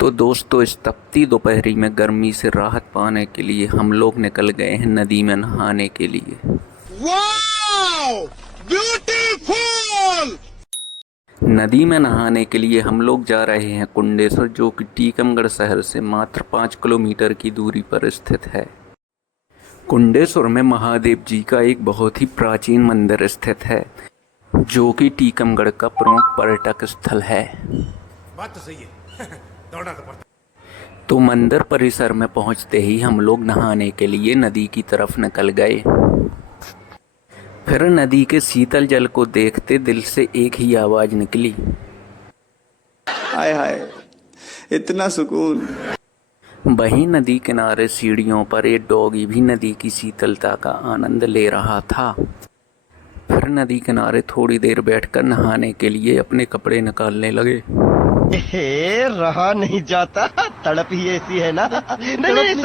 तो दोस्तों, इस तपती दोपहरी में गर्मी से राहत पाने के लिए हम लोग निकल गए हैं नदी में नहाने के लिए। वाओ! ब्यूटीफुल! नदी में नहाने के लिए हम लोग जा रहे हैं कुंडेश्वर, जो कि टीकमगढ़ शहर से मात्र 5 किलोमीटर की दूरी पर स्थित है। कुंडेश्वर में महादेव जी का एक बहुत ही प्राचीन मंदिर स्थित है, जो कि टीकमगढ़ का प्रमुख पर्यटक स्थल है। बात तो सही है। दौड़ना तो पड़ता। तो मंदिर परिसर में पहुंचते ही हम लोग नहाने के लिए नदी की तरफ निकल गए। फिर नदी के शीतल जल को देखते दिल से एक ही आवाज निकली, हाय हाय, इतना सुकून। वहीं नदी किनारे सीढ़ियों पर एक डॉगी भी नदी की शीतलता का आनंद ले रहा था। फिर नदी किनारे थोड़ी देर बैठकर नहाने के लिए अपने कपड़े निकालने लगे। रहा नहीं जाता, तड़प ही ऐसी है ना। नहीं,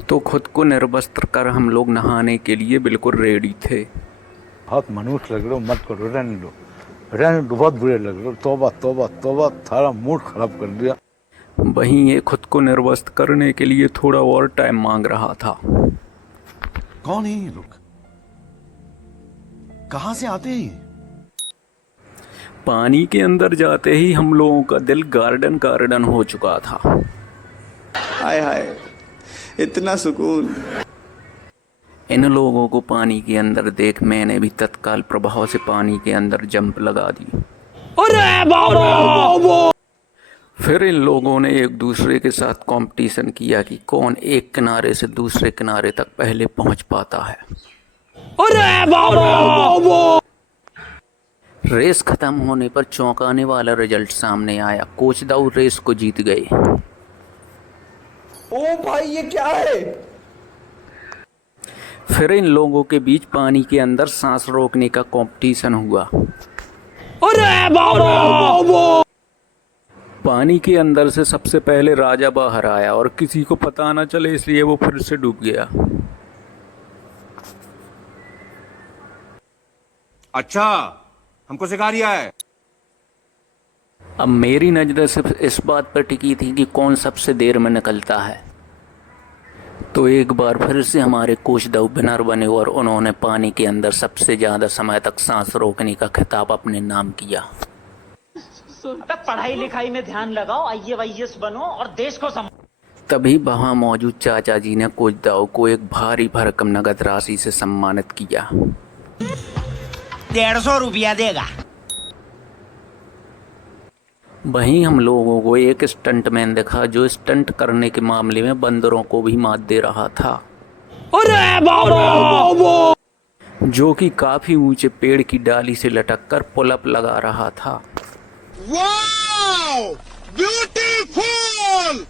तो खुद को निर्वस्त्र कर हम लोग नहाने के लिए बिल्कुल रेडी थे। बहुत मनुष्य लग रहे हो, मत करो, रहने दो, बहुत बुरे लग रहे हो। तौबा तौबा तौबा, थारा मूड खराब कर दिया। वहीं ये खुद को निर्वस्त्र करने के लिए थोड़ा और टाइम मांग रहा था। कौन है ये लोग? कहां से आते हैं? पानी के अंदर जाते ही हम लोगों का दिल गार्डन गार्डन हो चुका था। हाय हाय, इतना सुकून। इन लोगों को पानी के अंदर देख मैंने भी तत्काल प्रभाव से पानी के अंदर जंप लगा दी। अरे बाबा! फिर इन लोगों ने एक दूसरे के साथ कंपटीशन किया कि कौन एक किनारे से दूसरे किनारे तक पहले पहुंच पाता है। अरे बाबा! रेस खत्म होने पर चौंकाने वाला रिजल्ट सामने आया। कोच दाऊ रेस को जीत गए। ओ भाई, ये क्या है? फिर इन लोगों के बीच पानी के अंदर सांस रोकने का कंपटीशन हुआ। अरे बाबा! पानी के अंदर से सबसे पहले राजा बाहर आया और किसी को पता न चले इसलिए वो फिर से डूब गया। अच्छा, हमको सिखा रिया है। अब मेरी नजर सिर्फ इस बात पर टिकी थी कि कौन सबसे देर में निकलता है। तो एक बार फिर से हमारे कोच दाऊ विनर बने और उन्होंने पानी के अंदर सबसे ज्यादा समय तक सांस रोकने का खिताब अपने नाम किया। तब पढ़ाई लिखाई में ध्यान लगाओ, IAS बनो और देश को तभी वहां मौजूद चाचा जी ने कोच दाऊ को एक भारी भरकम नगद राशि से सम्मानित किया। 150 रुपया देगा। वहीं हम लोगों को एक स्टंटमैन दिखा जो स्टंट करने के मामले में बंदरों को भी मात दे रहा था। अरे बाबा! जो कि काफी ऊंचे पेड़ की डाली से लटककर पुलअप लगा रहा था। वाओ! ब्यूटीफुल!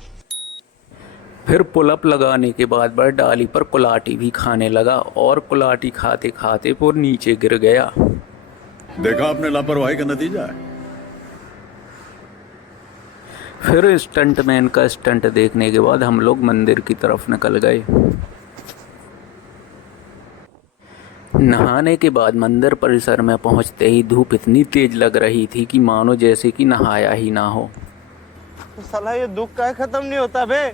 फिर पुलअप लगाने के बाद वह डाली पर कुलाटी भी खाने लगा और कुलाटी खाते खाते वो नीचे गिर गया। देखा आपने लापरवाही का नतीजा है। फिर स्टंटमैन का स्टंट देखने के बाद हम लोग मंदिर की तरफ निकल गए। नहाने के बाद मंदिर परिसर में पहुंचते ही धूप इतनी तेज लग रही थी कि मानो जैसे कि नहाया ही ना हो। साला ये दुख का खत्म नहीं होता बे।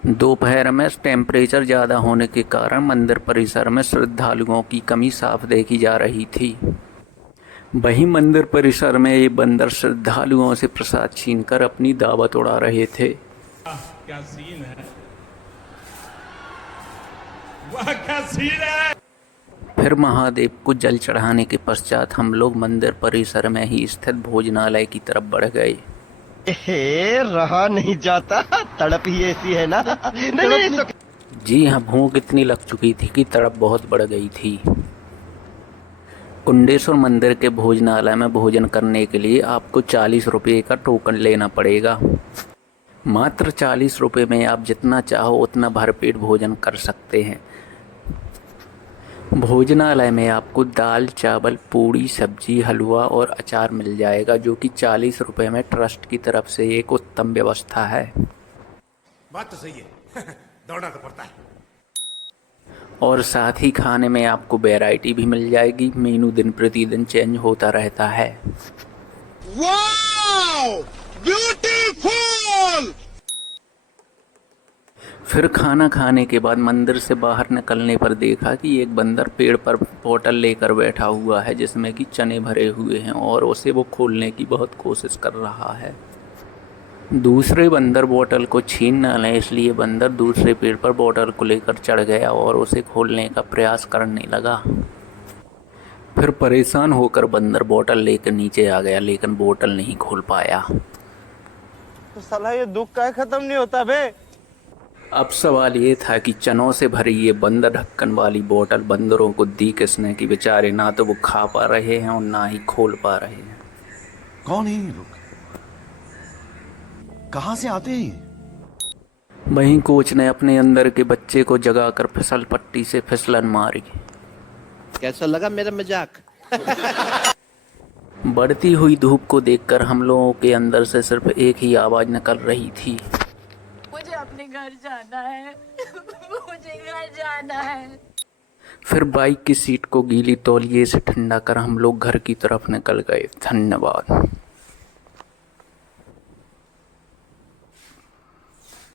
दोपहर में टेम्परेचर ज़्यादा होने के कारण मंदिर परिसर में श्रद्धालुओं की कमी साफ देखी जा रही थी। वहीं मंदिर परिसर में ये बंदर श्रद्धालुओं से प्रसाद छीनकर अपनी दावत उड़ा रहे थे। क्या सीन है? वाह, क्या सीन है! फिर महादेव को जल चढ़ाने के पश्चात हम लोग मंदिर परिसर में ही स्थित भोजनालय की तरफ बढ़ गए। रहा नहीं जाता, तड़प ही ऐसी है ना। नहीं, जी हाँ, भूख इतनी लग चुकी थी कि तड़प बहुत बढ़ गई थी। कुंडेश्वर मंदिर के भोजनालय में भोजन करने के लिए आपको 40 रुपये का टोकन लेना पड़ेगा। मात्र 40 रुपये में आप जितना चाहो उतना भरपेट भोजन कर सकते हैं। भोजनालय में आपको दाल, चावल, पूड़ी, सब्जी, हलवा और अचार मिल जाएगा, जो कि 40 रुपये में ट्रस्ट की तरफ से एक उत्तम व्यवस्था है। बात तो सही है। दौड़ना तो पड़ता है। और साथ ही खाने में आपको वैरायटी भी मिल जाएगी। मेनू दिन प्रतिदिन चेंज होता रहता है। वाओ! फिर खाना खाने के बाद मंदिर से बाहर निकलने पर देखा कि एक बंदर पेड़ पर बोतल लेकर बैठा हुआ है जिसमें कि चने भरे हुए हैं और उसे वो खोलने की बहुत कोशिश कर रहा है। दूसरे बंदर बोतल को छीन न लें इसलिए बंदर दूसरे पेड़ पर बोतल को लेकर चढ़ गया और उसे खोलने का प्रयास करने लगा। फिर परेशान होकर बंदर बोतल लेकर नीचे आ गया लेकिन बोतल नहीं खोल पाया। तो साला ये दुख का खत्म नहीं होता बे। अब सवाल ये था कि चनों से भरी ये बंद ढक्कन वाली बोतल बंदरों को दी किसने कि बेचारे ना तो वो खा पा रहे हैं और ना ही खोल पा रहे हैं। कौन है ये लोग? कहां से आते हैं? वहीं कोच ने अपने अंदर के बच्चे को जगाकर फिसल पट्टी से फिसलन मारी। कैसा लगा मेरा मजाक? बढ़ती हुई धूप को देखकर हम लोगों के अंदर से सिर्फ एक ही आवाज़ निकल रही थी, मुझे अपने घर जाना है। मुझे घर जाना है। फिर बाइक की सीट को गीली तौलिए से ठंडा कर हम लोग घर की तरफ निकल गए। धन्यवाद।